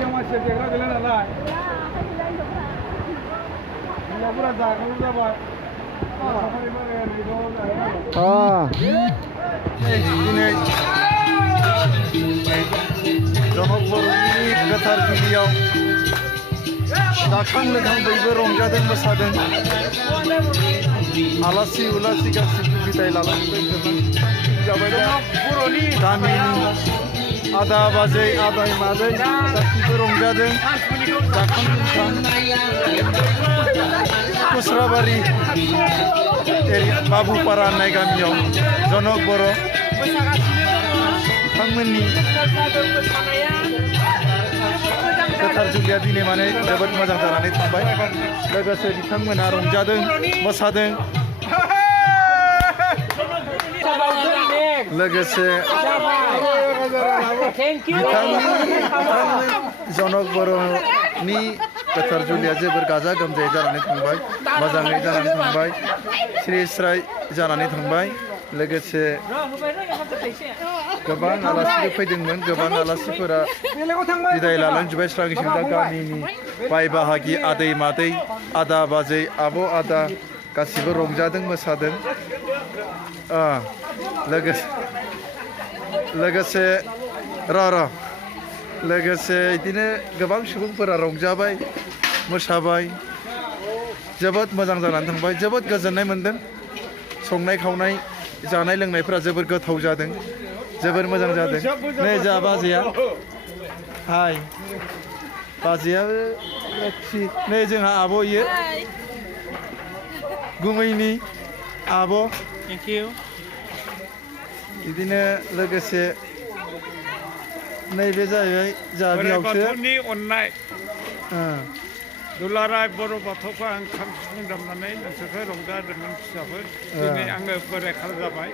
yang masih jaga gila lah. Yang pura jaga lu apa? Ini Jangan berani ketar beliau. Datang lekang beribu rongjadan besadeng. Alasi ulasi kasih kita ilalang berjalan. Kami ada bazai ada imadai tapi rongjadan. Datang lekang Kusrabari dari Babu Para naik kami yang Jonok Boro. Tangmeni Ketar Julia dini mana जोबोद मोजां जानानै थांबाय लोगोसे बिथांमोना रंजादों मोसादों लोगोसे जनक बर'नि केथार जुलिया जोबोर गाजा गोमजायै जानानै थांबाय मोजाङै जानानै थांबाय स्रि स्राय जानानै थांबाय लोगोसे गोबां आलासिफोर फैदोंमोन गोबां आलासिफोरा बिदाय लालांजोब्बाय स्रांसिम दा गामिनि बाय बाहागि आदै मादै आदा बाजै आब' आदा गासिबो रंजादों मोसादों लोगोसे लोगोसे बिदिनो गोबां सुबुंफोरा रंजाबाय मोसाबाय जोबोद मोजां जानानै थांबाय जोबोद गोजोननाय मोनदों संनाय खावनाय जानाय लोंनायफोरा जोबोर गोथाव जादों जोबोर मोजां जादों नै जा बाजैया हाय बाजैयाबो नै जोंहा आब' इयो गुमैनि आब' थेंक इउ बिदिनो लोगोसे नैबे जाहैबाय जोंहा बिहावसो अननाय दुलाराय बर' बाथौखौ आं खाम सिफुं दामनानै नोंसोरखौ रंजादोंमोन फिसाफोर दिनै आङो बोराय खाल जाबाय